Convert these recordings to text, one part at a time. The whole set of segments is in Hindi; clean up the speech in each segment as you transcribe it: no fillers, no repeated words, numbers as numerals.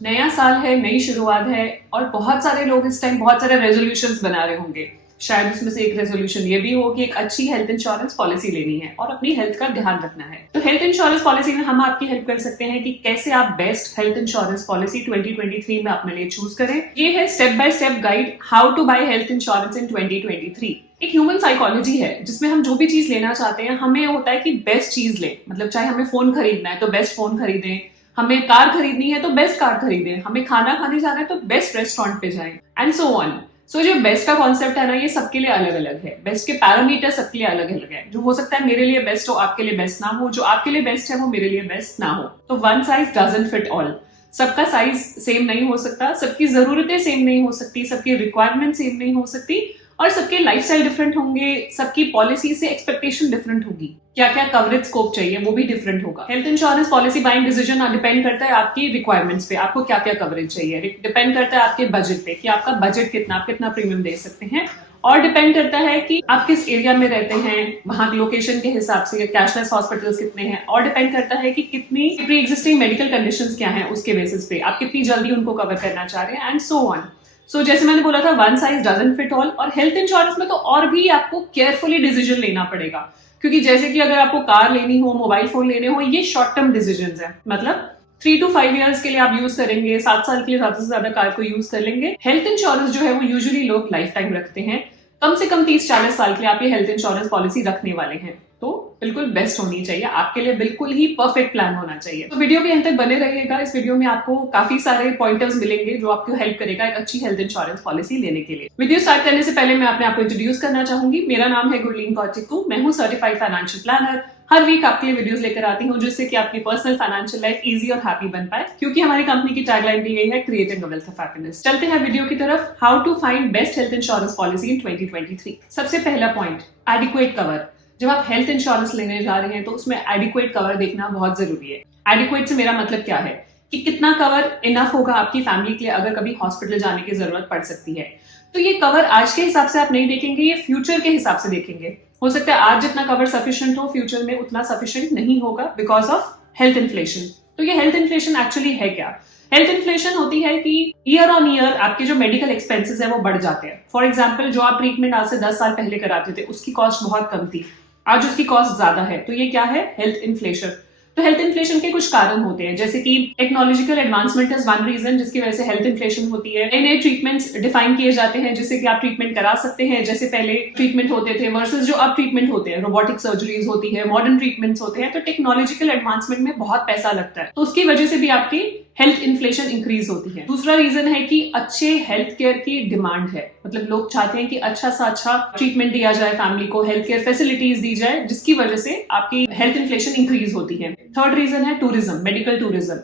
नया साल है, नई शुरुआत है और बहुत सारे लोग इस टाइम बहुत सारे रेजोल्यूशंस बना रहे होंगे। शायद उसमें से एक रेजोल्यूशन ये भी हो कि एक अच्छी हेल्थ इंश्योरेंस पॉलिसी लेनी है और अपनी हेल्थ का ध्यान रखना है। तो हेल्थ इंश्योरेंस पॉलिसी में हम आपकी हेल्प कर सकते हैं कि कैसे आप बेस्ट हेल्थ इंश्योरेंस पॉलिसी 2023 में अपने लिए चूज करें। ये है step by step guide how to buy health insurance in 2023। एक ह्यूमन साइकोलॉजी है जिसमें हम जो भी चीज लेना चाहते हैं हमें होता है कि बेस्ट चीज लें। मतलब चाहे हमें फोन खरीदना है तो बेस्ट फोन खरीदें, हमें कार खरीदनी है तो बेस्ट कार खरीदें, हमें खाना खाने जाना है तो बेस्ट रेस्टोरेंट पे जाएं एंड सो ऑन। सो जो बेस्ट का कॉन्सेप्ट है ना, ये सबके लिए अलग अलग है। बेस्ट के पैरामीटर सबके लिए अलग अलग है। जो हो सकता है मेरे लिए बेस्ट हो आपके लिए बेस्ट ना हो, जो आपके लिए बेस्ट है वो मेरे लिए बेस्ट ना हो। तो one size doesn't fit all. सबका साइज सेम नहीं हो सकता, सबकी जरूरतें सेम नहीं हो सकती, सबकी रिक्वायरमेंट सेम नहीं हो सकती और सबके लाइफस्टाइल डिफरेंट होंगे, सबकी पॉलिसी से एक्सपेक्टेशन डिफरेंट होगी। क्या क्या कवरेज स्कोप चाहिए वो भी डिफरेंट होगा। Health insurance policy buying decision depend करता है आपकी रिक्वायरमेंट्स पे, आपको क्या क्या कवरेज चाहिए। डिपेंड करता है आपके बजट पे कि आपका बजट कितना, आप कितना प्रीमियम दे सकते हैं। और डिपेंड करता है कि आप किस एरिया में रहते हैं, वहां की लोकेशन के हिसाब से कैशलेस हॉस्पिटल्स कितने हैं। और डिपेंड करता है कि कितनी प्री एग्जिस्टिंग मेडिकल कंडीशंस क्या हैं, उसके बेसिस पे आप कितनी जल्दी उनको कवर करना चाह रहे हैं एंड सो ऑन। सो जैसे मैंने बोला था one size doesn't fit all. और हेल्थ इंश्योरेंस में तो और भी आपको केयरफुली डिसीजन लेना पड़ेगा, क्योंकि जैसे कि अगर आपको कार लेनी हो, मोबाइल फोन लेने हो, ये शॉर्ट टर्म डिसीजन है। मतलब 3 to 5 ईयर्स के लिए आप यूज करेंगे, 7 साल के लिए ज्यादा से ज्यादा कार को यूज कर लेंगे। हेल्थ इंश्योरेंस जो है वो यूजुअली लोग लाइफ टाइम रखते हैं। कम से कम 30-40 साल के लिए आप ये हेल्थ इंश्योरेंस पॉलिसी रखने वाले हैं, तो बिल्कुल बेस्ट होनी चाहिए आपके लिए, बिल्कुल ही परफेक्ट प्लान होना चाहिए। तो वीडियो भी अंत तक बने रहिएगा। इस वीडियो में आपको काफी सारे पॉइंटर्स मिलेंगे जो आपको हेल्प करेगा एक अच्छी हेल्थ इंश्योरेंस पॉलिसी लेने के लिए। वीडियो स्टार्ट करने से पहले मैं अपने आपको इंट्रोड्यूस करना चाहूंगी। मेरा नाम है गुरलीन कौर चिक्कू, मैं हूँ सर्टिफाइड फाइनेंशियल प्लानर। हर वीक आपके लिए वीडियोस लेकर आती हूँ जिससे कि आपकी पर्सनल फाइनेंशियल लाइफ इजी और हैप्पी बन पाए, क्योंकि हमारी कंपनी की टैगलाइन भी यही है, creating a wealth of happiness. चलते हैं वीडियो की तरफ। How to find best health insurance policy in 2023। सबसे पहला पॉइंट, एडिक्वेट कवर। जब आप हेल्थ इंश्योरेंस लेने जा रहे हैं तो उसमें एडिक्वेट कवर देखना बहुत जरूरी है। एडिक्वेट से मेरा मतलब क्या है कि कितना कवर इनफ होगा आपकी फैमिली के लिए अगर कभी हॉस्पिटल जाने की जरूरत पड़ सकती है। तो ये कवर आज के हिसाब से आप नहीं देखेंगे, ये फ्यूचर के हिसाब से देखेंगे। हो सकता है आज जितना कवर सफिशिएंट हो, फ्यूचर में उतना सफिशिएंट नहीं होगा बिकॉज ऑफ हेल्थ इन्फ्लेशन। तो ये हेल्थ इन्फ्लेशन एक्चुअली है क्या? हेल्थ इन्फ्लेशन होती है कि ईयर ऑन ईयर आपके जो मेडिकल एक्सपेंसेस है वो बढ़ जाते हैं। फॉर एग्जाम्पल, जो आप ट्रीटमेंट आज से 10 साल पहले कराते थे उसकी कॉस्ट बहुत कम थी, आज उसकी कॉस्ट ज्यादा है। तो ये क्या है? Health inflation. तो हेल्थ इन्फ्लेशन के कुछ कारण होते हैं, जैसे कि technological advancement is one reason जिसकी वजह से हेल्थ इन्फ्लेशन होती है। नए नए ट्रीटमेंट्स डिफाइन किए जाते हैं जिससे कि आप ट्रीटमेंट करा सकते हैं। जैसे पहले ट्रीटमेंट होते थे वर्सेस जो अब ट्रीटमेंट होते हैं, रोबोटिक सर्जरीज होती है, मॉडर्न ट्रीटमेंट्स होते हैं। तो टेक्नोलॉजिकल एडवांसमेंट में बहुत पैसा लगता है, तो उसकी वजह से भी आपकी हेल्थ इन्फ्लेशन इंक्रीज होती है। दूसरा रीजन है कि अच्छे हेल्थ केयर की डिमांड है। मतलब लोग चाहते हैं कि अच्छा सा अच्छा ट्रीटमेंट दिया जाए, फैमिली को हेल्थ केयर फैसिलिटीज दी जाए, जिसकी वजह से आपकी हेल्थ इन्फ्लेशन इंक्रीज होती है। थर्ड रीजन है टूरिज्म, मेडिकल टूरिज्म।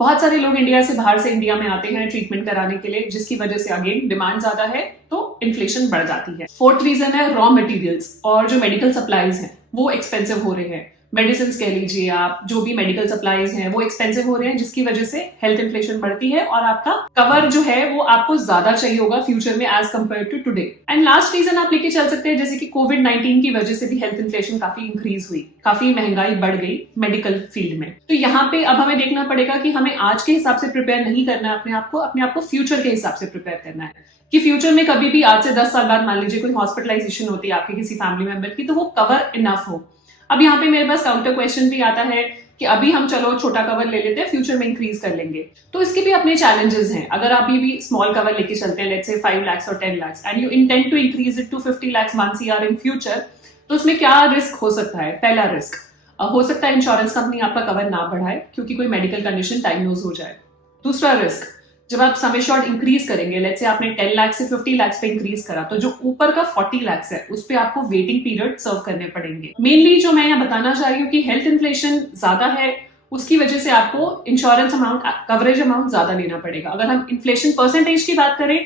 बहुत सारे लोग इंडिया से बाहर से इंडिया में आते हैं ट्रीटमेंट कराने के लिए, जिसकी वजह से अगेन डिमांड ज्यादा है तो इन्फ्लेशन बढ़ जाती है। फोर्थ रीजन है रॉ मटेरियल्स और जो मेडिकल सप्लाईज हैं वो एक्सपेंसिव हो रहे हैं। मेडिसिन कह लीजिए आप, जो भी मेडिकल सप्लाईज हैं वो एक्सपेंसिव हो रहे हैं, जिसकी वजह से हेल्थ इन्फ्लेशन बढ़ती है और आपका कवर जो है वो आपको ज्यादा चाहिए होगा फ्यूचर में as compared to today. And last reason आप लेके चल सकते हैं, जैसे कि कोविड-19 की वजह से भी हेल्थ इन्फ्लेशन काफी इंक्रीज हुई, काफी महंगाई बढ़ गई मेडिकल फील्ड में। तो यहाँ पे अब हमें देखना पड़ेगा कि हमें आज के हिसाब से प्रिपेयर नहीं करना है अपने आप को फ्यूचर के हिसाब से प्रिपेयर करना है कि फ्यूचर में कभी भी आज से 10 साल बाद मान लीजिए कोई हॉस्पिटलाइजेशन होती है आपके किसी फैमिली मेंबर की, तो वो कवर इनफ हो। अब यहाँ पे मेरे पास काउंटर क्वेश्चन भी आता है कि अभी हम चलो छोटा कवर ले लेते हैं, फ्यूचर में इंक्रीज कर लेंगे। तो इसके भी अपने चैलेंजेस हैं। अगर आप भी स्मॉल कवर लेके चलते हैं, लेट्स से 5 lakhs और 10 lakhs and you intend to increase it to 50 lakhs 1 CR in future, तो उसमें क्या रिस्क हो सकता है? पहला रिस्क हो सकता है इंश्योरेंस कंपनी आपका कवर ना बढ़ाए क्योंकि कोई मेडिकल कंडीशन डायग्नोज हो जाए। दूसरा रिस्क, जब आप सम एश्योर्ड इंक्रीज करेंगे, लेट्स से आपने 10 लाख से 50 लाख पे इंक्रीज करा, तो जो ऊपर का 40 लाख है उस पे आपको वेटिंग पीरियड सर्व करने पड़ेंगे। मेनली जो मैं यहाँ बताना चाह रही हूँ कि हेल्थ इन्फ्लेशन ज्यादा है, उसकी वजह से आपको इंश्योरेंस अमाउंट, कवरेज अमाउंट ज्यादा लेना पड़ेगा। अगर हम इन्फ्लेशन परसेंटेज की बात करें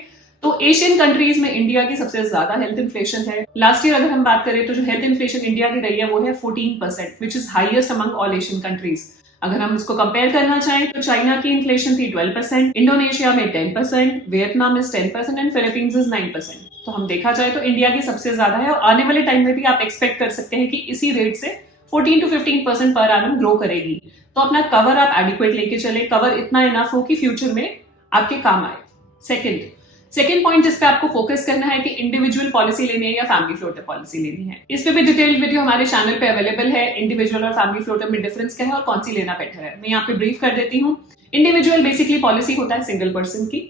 तो एशियन कंट्रीज में इंडिया की सबसे ज्यादा हेल्थ इन्फ्लेशन है। लास्ट ईयर अगर हम बात करें तो जो हेल्थ इन्फ्लेशन इंडिया की रही है वो है 14%, which is highest among all Asian countries. अगर हम इसको कंपेयर करना चाहें तो चाइना की इन्फ्लेशन थी 12%, इंडोनेशिया में 10%, Vietnam is 10% and Philippines is 9%। तो हम देखा जाए तो इंडिया की सबसे ज्यादा है और आने वाले टाइम में भी आप एक्सपेक्ट कर सकते हैं कि इसी रेट से 14 to 15% पर एनम ग्रो करेगी। तो अपना कवर आप एडिक्वेट लेके चले, कवर इतना इनफ हो कि फ्यूचर में आपके काम आए। सेकेंड पॉइंट जिस पे आपको फोकस करना है कि इंडिविजुअल पॉलिसी लेनी है या फैमिली फ्लोटर पॉलिसी लेनी है। इस पे भी डिटेल्ड वीडियो हमारे चैनल पे अवेलेबल है, इंडिविजुअल और फैमिली फ्लोटर में डिफरेंस क्या है और कौन सी लेना बेटर है। मैं यहाँ पे ब्रीफ कर देती हूँ। इंडिविजुअल बेसिकली पॉलिसी होता है सिंगल पर्सन की,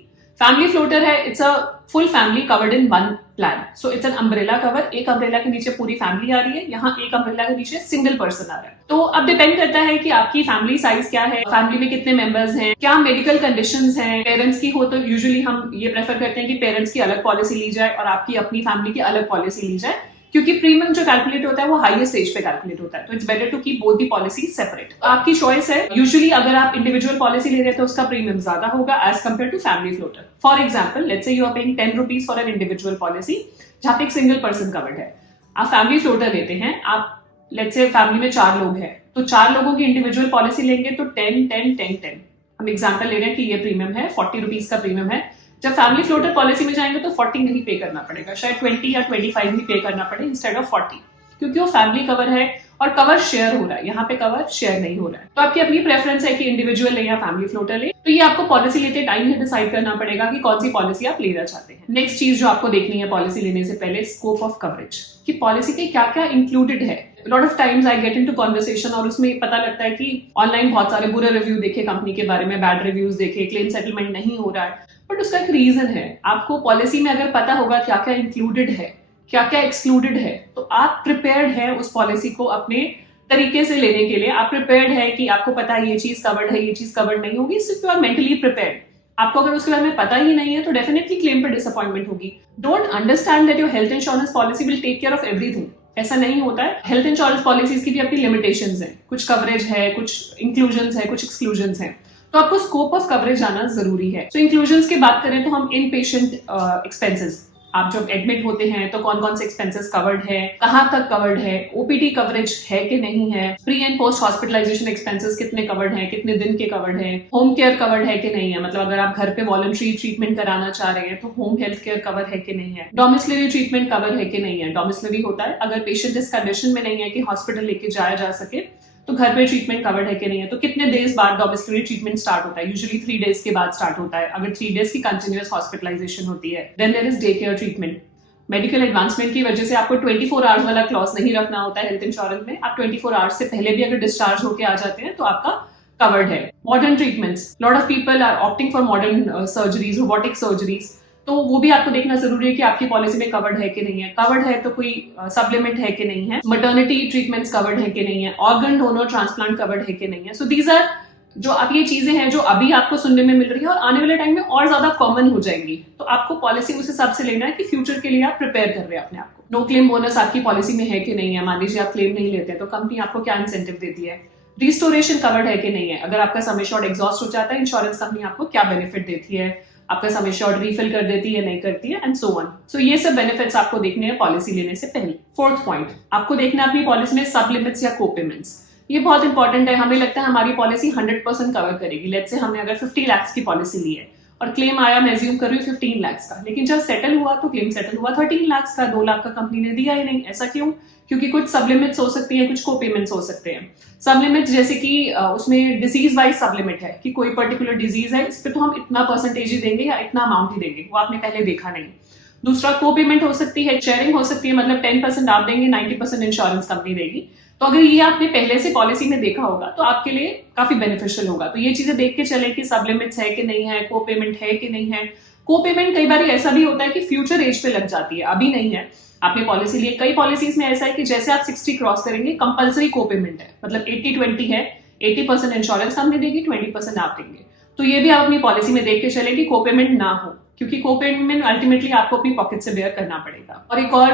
फैमिली फ्लोटर है it's a full family covered in one plan, so it's an umbrella cover. एक अम्ब्रेला के नीचे पूरी फैमिली आ रही है, यहाँ एक अम्ब्रेला के नीचे सिंगल पर्सन आ रहा है। तो अब डिपेंड करता है कि आपकी फैमिली साइज क्या है, फैमिली में कितने मेंबर्स हैं, क्या मेडिकल कंडीशंस हैं। पेरेंट्स की हो तो यूजुअली हम ये प्रेफर करते हैं कि पेरेंट्स की अलग पॉलिसी ली जाए और आपकी अपनी फैमिली की अलग पॉलिसी ली जाए, क्योंकि प्रीमियम जो कैलकुलेट होता है वो हाईएस्ट स्टेज पे कैलकुलेट होता है। तो it's better to keep both the policy separate. आपकी चॉइस है। यूजुअली अगर आप इंडिविजुअल पॉलिसी ले रहे हैं तो उसका प्रीमियम ज्यादा होगा as compared to family floater. For example, let's say you are paying 10 rupees for an individual policy जहां पे एक सिंगल पर्सन कवर्ड है। आप फैमिली फ्लोटर लेते हैं, आप लेट्स से फैमिली में 4 लोग हैं, तो 4 लोगों की इंडिविजुअल पॉलिसी लेंगे तो 10 10 10 10। हम एग्जाम्पल ले रहे हैं कि ये प्रीमियम है, 40 रुपीज का प्रीमियम है। जब फैमिली फ्लोटर पॉलिसी में जाएंगे तो 40 नहीं पे करना पड़ेगा, शायद 20 या 25 ही पे करना पड़े इंस्टेड ऑफ 40, क्योंकि वो फैमिली कवर है और कवर शेयर हो रहा है। यहाँ पे कवर शेयर नहीं हो रहा है। तो आपकी अपनी प्रेफरेंस है कि इंडिविजुअल ले या फैमिली फ्लोटर ले। तो ये आपको पॉलिसी लेते टाइम ही डिसाइड करना पड़ेगा कि कौन सी पॉलिसी आप लेना चाहते हैं। नेक्स्ट चीज जो आपको देखनी है पॉलिसी लेने से पहले, स्कोप ऑफ कवरेज, कि पॉलिसी के क्या क्या इंक्लूडेड है। Lot of times I get into conversation और उसमें पता लगता है कि ऑनलाइन बहुत सारे बुरे रिव्यू देखे कंपनी के बारे में, बैड रिव्यूज देखे, क्लेम सेटलमेंट नहीं हो रहा है, बट उसका एक रीजन है। आपको पॉलिसी में अगर पता होगा क्या क्या इंक्लूडेड है, क्या क्या एक्सक्लूडेड है, तो आप प्रिपेयर्ड है उस पॉलिसी को अपने तरीके से लेने के लिए। आप प्रिपेयर्ड है कि आपको पता है ये चीज कवर्ड है, ये चीज कवर्ड नहीं होगी, सिर्फ यू आर मेंटली प्रिपेयर्ड। आपको अगर उसके बारे में पता ही नहीं है तो डेफिनेटली क्लेम पर डिसअपॉइंटमेंट होगी। Don't understand that your health insurance policy will take care of everything. ऐसा नहीं होता है। हेल्थ इंश्योरेंस पॉलिसीज की भी अपनी लिमिटेशंस हैं, कुछ कवरेज है, कुछ इंक्लूजन्स है, कुछ एक्सक्लूजन्स हैं। तो आपको स्कोप ऑफ कवरेज आना जरूरी है। तो इंक्लूजन्स की बात करें तो हम इन पेशेंट एक्सपेंसेस, आप जब एडमिट होते हैं तो कौन कौन से एक्सपेंसेस कवर्ड है, कहां तक कवर्ड है, ओपीडी कवरेज है कि नहीं है, pre and post hospitalization expenses कितने कवर्ड है, कितने दिन के कवर्ड है, होम केयर कवर्ड है कि नहीं है, मतलब अगर आप घर पे वॉलंटरी ट्रीटमेंट कराना चाह रहे हैं तो होम हेल्थ केयर कवर है कि नहीं है, डोमिसिलरी ट्रीटमेंट कवर है कि नहीं है। डोमिसिलरी होता है अगर पेशेंट इस कंडीशन में नहीं है कि हॉस्पिटल लेके जाया जा सके तो घर पे ट्रीटमेंट कवर्ड है कि नहीं है। तो कितने डेज बाद डोमिसिलरी ट्रीटमेंट स्टार्ट होता है, यूजुअली 3 डेज के बाद स्टार्ट होता है। अगर 3 डेज की कंटिन्यूअस हॉस्पिटलाइजेशन होती है, then there is day care treatment. Medical advancement की वजह से आपको 24 आवर्स वाला क्लॉज नहीं रखना होता है हेल्थ इंश्योरेंस में। आप 24 आवर्स से पहले भी अगर डिस्चार्ज होकर आ जाते हैं तो आपका कवर्ड है। Modern treatments, lot of people are opting for modern surgeries, robotic surgeries, तो वो भी आपको देखना जरूरी है कि आपकी पॉलिसी में कवर्ड है कि नहीं है। कवर्ड है तो कोई सप्लीमेंट है कि नहीं है, मटर्निटी ट्रीटमेंट्स कवर्ड है कि नहीं है, ऑर्गन डोनर ट्रांसप्लांट कवर्ड है कि नहीं है। सो दीज आर जो अब ये चीजें हैं जो अभी आपको सुनने में मिल रही है और आने वाले टाइम में और ज्यादा कॉमन हो जाएंगी। तो आपको पॉलिसी उस हिसाब से लेना है कि फ्यूचर के लिए आप प्रिपेयर कर रहे हैं अपने आप को। नो क्लेम बोनस आपकी पॉलिसी में है कि नहीं है, मान लीजिए आप क्लेम नहीं लेते हैं तो कंपनी आपको क्या इंसेंटिव देती है, रिस्टोरेशन कवर्ड है कि नहीं है, अगर आपका समय शॉर्ट एग्जॉस्ट हो जाता है इंश्योरेंस कंपनी आपको क्या बेनिफिट देती है, आपका समय शॉर्ट रीफिल कर देती है नहीं करती है, एंड सो ऑन। सो ये सब बेनिफिट्स आपको देखने हैं पॉलिसी लेने से पहले। फोर्थ पॉइंट, आपको देखना है अपनी पॉलिसी में सब लिमिट्स या कोपेमेंट्स। ये बहुत इंपॉर्टेंट है। हमें लगता है हमारी पॉलिसी 100% कवर करेगी। लेट्स से हमने अगर 50 लाख की पॉलिसी ली है और क्लेम आया, मैं एज्यूम कर रही हूँ 15 लाख का, लेकिन जब सेटल हुआ तो क्लेम सेटल हुआ 13 लाख का, 2 लाख का कंपनी ने दिया ही नहीं। ऐसा क्यों? क्योंकि कुछ सबलिमिट्स हो सकती है, कुछ कोपेमेंट्स हो सकते हैं। सबलिमिट्स जैसे कि उसमें डिजीज वाइज सबलिमिट है कि कोई पर्टिकुलर डिजीज है, इस पे तो हम इतना परसेंटेज ही देंगे या इतना अमाउंट ही देंगे, वो आपने पहले देखा नहीं। दूसरा कोपेमेंट हो सकती है, शेयरिंग हो सकती है, मतलब 10% आप देंगे, 90% इंश्योरेंस कंपनी देगी। तो अगर ये आपने पहले से पॉलिसी में देखा होगा तो आपके लिए काफी बेनिफिशियल होगा। तो ये चीजें देख के चले कि सब लिमिट्स है कि नहीं है, को पेमेंट है कि नहीं है। को पेमेंट कई बार ऐसा भी होता है कि फ्यूचर एज पे लग जाती है, अभी नहीं है, आपने पॉलिसी ली। कई पॉलिसीज में ऐसा है कि जैसे आप 60 क्रॉस करेंगे कंपल्सरी को पेमेंट है, मतलब 80-20 है, 80% इंश्योरेंस कंपनी देगी, 20% आप देंगे। तो ये भी आप अपनी पॉलिसी में देख के चले कि को पेमेंट ना हो, क्योंकि को पेमेंट अल्टीमेटली आपको अपनी पॉकेट से बेयर करना पड़ेगा। और एक और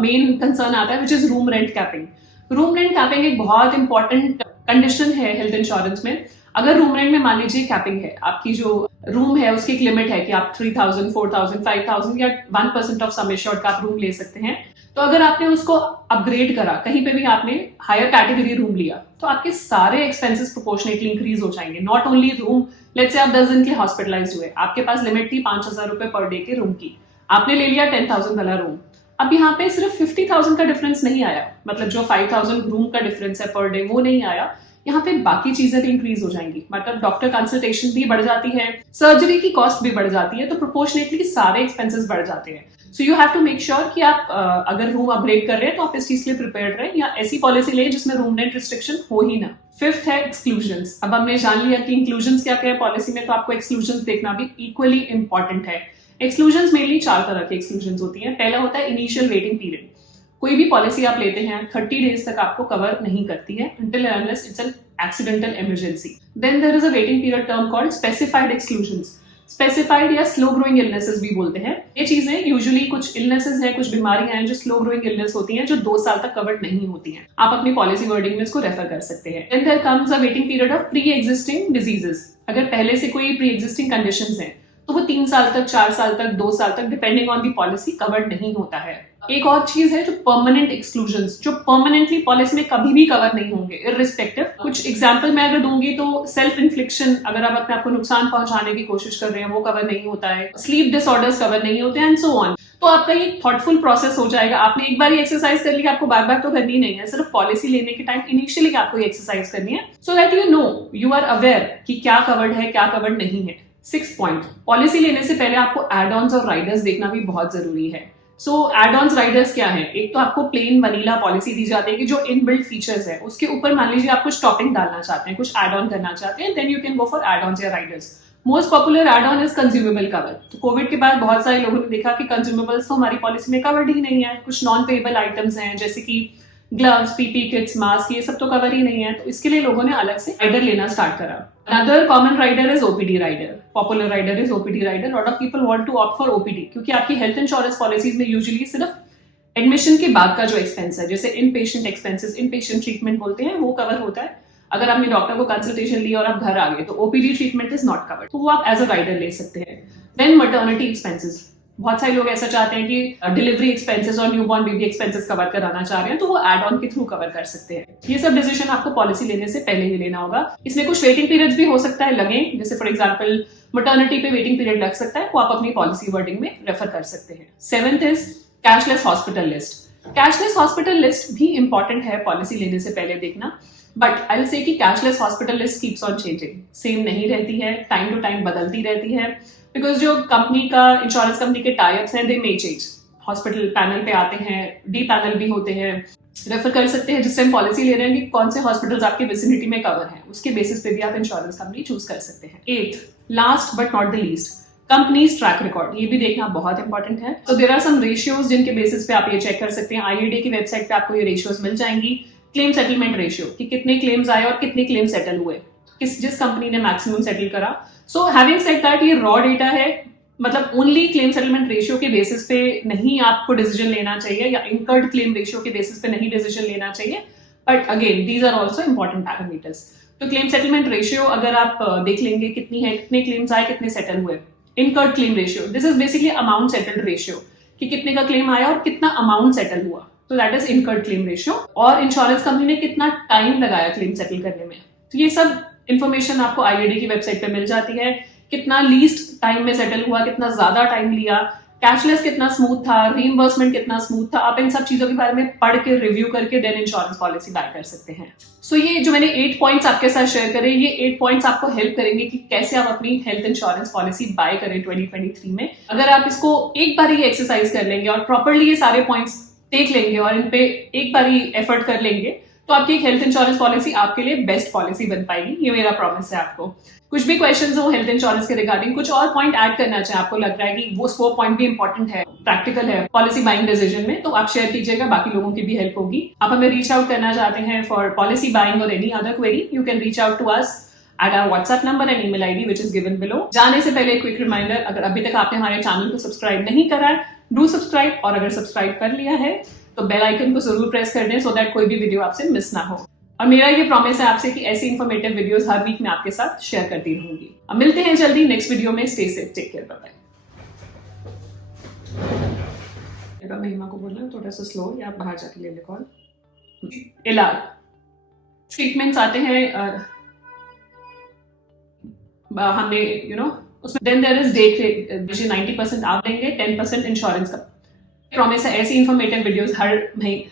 मेन कंसर्न आता है which is room rent capping. Room rent capping एक बहुत इंपॉर्टेंट कंडीशन है हेल्थ इंश्योरेंस में। अगर रूम रेंट में मान लीजिए कैपिंग है, आपकी जो रूम है उसकी एक लिमिट है कि आप 3000, 4000, 5000 या 1% ऑफ सम एश्योर्ड का आप रूम ले सकते हैं। तो अगर आपने उसको अपग्रेड करा, कहीं पे भी आपने हायर कैटेगरी रूम लिया, तो आपके सारे एक्सपेंसेस प्रोपोर्शनेटली इंक्रीज हो जाएंगे। Not only room, let's say आप 10 दिन के हॉस्पिटलाइज हुए, आपके पास लिमिट थी 5000 रुपए पर डे के रूम की, आपने ले लिया 10,000 वाला रूम। अब यहाँ पे सिर्फ 50,000 का डिफरेंस नहीं आया, मतलब जो 5,000 रूम का डिफरेंस है पर डे वो नहीं आया, यहाँ पे बाकी चीजें भी इंक्रीज हो जाएंगी, मतलब डॉक्टर कंसल्टेशन भी बढ़ जाती है, सर्जरी की कॉस्ट भी बढ़ जाती है, तो प्रोपोर्शनेटली सारे एक्सपेंसेस बढ़ जाते हैं। So you have to make sure कि आप अगर रूम अपग्रेड कर रहे हैं तो आप इस चीज के लिए प्रिपेयर्ड रहें, या ऐसी पॉलिसी लें जिसमें रूम रेंट रिस्ट्रिक्शन हो ही ना। फिफ्थ है एक्सक्लूजन्स। अब हमने जान लिया कि इंक्लूजन्स क्या क्या है पॉलिसी में, तो आपको एक्सक्लूजन्स देखना भी इक्वली इंपॉर्टेंट है। एक्सक्लूजन्स मेनली 4 तरह के एक्सक्लूजन्स होती हैं। पहला होता है इनिशियल वेटिंग पीरियड। कोई भी पॉलिसी आप लेते हैं 30 डेज तक आपको कवर नहीं करती है until and unless it's an accidental emergency. Then there is a waiting period term called specified exclusions. Specified या स्लो ग्रोइंग इलनेसेस भी बोलते हैं। ये चीजें यूजुअली कुछ इलनेसेस हैं, कुछ बीमारियां हैं जो स्लो ग्रोइंग इलनेस होती हैं, जो 2 साल तक कवर्ड नहीं होती हैं। आप अपनी पॉलिसी वर्डिंग में इसको रेफर कर सकते हैं। Then there comes a waiting period of pre-existing diseases. अगर पहले से कोई प्री एग्जिस्टिंग कंडीशंस हैं तो वो 3 साल तक, 4 साल तक, 2 साल तक depending on the policy covered नहीं होता है। एक और चीज है जो परमानेंट एक्सक्लूजन्स, जो परमानेंटली पॉलिसी में कभी भी कवर नहीं होंगे इररिस्पेक्टिव। कुछ एग्जांपल मैं अगर दूंगी तो सेल्फ इन्फ्लिक्शन, अगर आप अपने आप को नुकसान पहुंचाने की कोशिश कर रहे हैं वो कवर नहीं होता है। स्लीप डिसऑर्डर्स कवर नहीं होते एंड सो ऑन। तो आपका ये थॉटफुल प्रोसेस हो जाएगा। आपने एक बार ये एक्सरसाइज कर ली, आपको बार बार तो करनी नहीं है, सिर्फ पॉलिसी लेने के टाइम इनिशियली आपको ये एक्सरसाइज करनी है, so that you know, you are aware कि क्या कवर्ड है, क्या कवर्ड नहीं है। 6th पॉइंट, पॉलिसी लेने से पहले आपको एड ऑन्स और राइडर्स देखना भी बहुत जरूरी है। सो एड ऑन्स राइडर्स क्या है? एक तो आपको प्लेन वनीला पॉलिसी दी जाती है कि जो इनबिल्ट फीचर्स है उसके ऊपर मान लीजिए आप कुछ टॉपिंग डालना चाहते हैं, कुछ एड ऑन करना चाहते हैं, then you can go for add ons या riders. Most popular add on is consumable cover. तो कोविड के बाद बहुत सारे लोगों ने देखा कि कंज्यूमेबल्स तो हमारी पॉलिसी में कवर्ड ही नहीं है। कुछ नॉन पेएबल आइटम्स हैं जैसे कि ग्लव्स, पीपी किट्स, मास्क, ये सब तो कवर ही नहीं है, तो इसके लिए लोगों ने अलग से राइडर लेना स्टार्ट करा। Another common rider is OPD rider. Popular rider is OPD rider. Lot of people want to opt for OPD क्योंकि आपकी हेल्थ इंश्योरेंस पॉलिसीज में यूजुअली सिर्फ एडमिशन के बाद का जो एक्सपेंस है, जैसे in patient expenses, in patient treatment बोलते हैं, वो कवर होता है। अगर आपने डॉक्टर को कंसल्टेशन ली और आप घर आ गए तो OPD treatment is not covered, तो वो आप एज अ राइडर ले सकते हैं। Then maternity expenses. बहुत सारे लोग ऐसा चाहते हैं कि डिलीवरी एक्सपेंसेस और न्यूबॉर्न बेबी एक्सपेंसेस कवर कराना चाह रहे हैं, तो वो एड ऑन के थ्रू कवर कर सकते हैं। ये सब डिसीजन आपको पॉलिसी लेने से पहले ही लेना होगा। इसमें कुछ वेटिंग पीरियड्स भी हो सकता है लगे, जैसे फॉर एग्जांपल मटर्निटी पे वेटिंग पीरियड लग सकता है, वो आप अपनी पॉलिसी वर्डिंग में रेफर कर सकते हैं। 7th is cashless hospital list. Cashless hospital list भी इंपॉर्टेंट है पॉलिसी लेने से पहले देखना, बट आई विल से कि cashless hospital list keeps on changing, same नहीं रहती है, टाइम टू टाइम बदलती रहती है, बिकॉज जो कंपनी का, इंश्योरेंस कंपनी के टाइप्स हैं, दे मे चेंज। हॉस्पिटल पैनल पे आते हैं, डी पैनल भी होते हैं, रेफर कर सकते हैं जिस टाइम पॉलिसी ले रहे हैं कि कौन से हॉस्पिटल्स आपके विसिनिटी में कवर हैं, उसके बेसिस पे भी आप इंश्योरेंस कंपनी चूज कर सकते हैं। 8th, last but not the least, companies track record. ये भी देखना बहुत इंपॉर्टेंट है। तो देयर आर सम रेशियोज जिनके बेसिस पे आप ये चेक कर सकते हैं। आईएडी की वेबसाइट पे आपको ये रेशियोज मिल जाएंगी। क्लेम सेटलमेंट रेशियो, कि कितने क्लेम्स आए और कितने क्लेम सेटल हुए, जिस कंपनी ने मैक्सिमम सेटल करा। सो हैविंग सेड दैट, ये रॉ डेटा है, मतलब ओनली क्लेम सेटलमेंट रेशियो के बेसिस पे नहीं आपको डिसीजन लेना चाहिए, या इनकर्ड क्लेम रेशियो के बेसिस पे नहीं डिसीजन लेना चाहिए, but again these are also important parameters. तो क्लेम सेटलमेंट रेशियो अगर आप देख लेंगे कितनी है, कितने क्लेम्स आए, कितने सेटल हुए। Incurred claim ratio, this is basically amount settled ratio, कि कितने का क्लेम आया और कितना अमाउंट सेटल हुआ, तो that is incurred claim ratio. और इंश्योरेंस कंपनी ने कितना टाइम लगाया क्लेम सेटल करने में, तो ये सब इंफॉर्मेशन आपको आईएडी की वेबसाइट पे मिल जाती है। कितना लीस्ट टाइम में सेटल हुआ, कितना ज्यादा टाइम लिया, कैशलेस कितना स्मूथ था, रीइंबर्समेंट कितना स्मूथ था, आप इन सब चीजों के बारे में पढ़ के रिव्यू करके देन इंश्योरेंस पॉलिसी बाय कर सकते हैं। सो ये जो मैंने 8 पॉइंट्स आपके साथ शेयर करे, ये 8 पॉइंट्स आपको हेल्प करेंगे कि कैसे आप अपनी हेल्थ इंश्योरेंस पॉलिसी बाय करें 2023 में। अगर आप इसको एक बार ही एक्सरसाइज कर लेंगे और प्रॉपरली ये सारे पॉइंट्स देख लेंगे और इन पे एक बार ही एफर्ट कर लेंगे, तो आपकी एक हेल्थ इंश्योरेंस पॉलिसी आपके लिए बेस्ट पॉलिसी बन पाएगी। ये मेरा प्रॉमिस है आपको। कुछ भी क्वेश्चंस हो हेल्थ इंश्योरेंस के रिगार्डिंग, कुछ और पॉइंट ऐड करना चाहे, आपको लग रहा है कि वो पॉइंट भी इंपॉर्टेंट है, प्रैक्टिकल है पॉलिसी बाइंग डिसीजन में, तो आप शेयर कीजिएगा, बाकी लोगों की भी हेल्प होगी। आप हमें रीच आउट करना चाहते हैं फॉर पॉलिसी बाइंग और any other query, you can reach out to us at our WhatsApp number and email ID which is given below। जाने से पहले क्विक रिमाइंडर, अगर अभी तक आपने हमारे चैनल को सब्सक्राइब नहीं करा है, डू सब्सक्राइब, और अगर सब्सक्राइब कर लिया है तो बेल आइकन को जरूर प्रेस कर दें सो दैट कोई भी वीडियो आपसे मिस ना हो। और मेरा ये प्रॉमिस है आपसे कि ऐसी इंफॉर्मेटिव वीडियोस हर वीक में आपके साथ शेयर करती रहूंगी। अब मिलते हैं जल्दी नेक्स्ट वीडियो में। Stay safe, take care, bye bye. Mahima को बोलना थोड़ा सा स्लो, या बाहर जाके ले ले कॉल। इलाज ट्रीटमेंट्स आते हैं हमने उसमें देन देयर इज डे 90% आप देंगे, 10% इंश्योरेंस का। प्रॉमिस है ऐसी इंफॉर्मेटिव वीडियोस हर महीने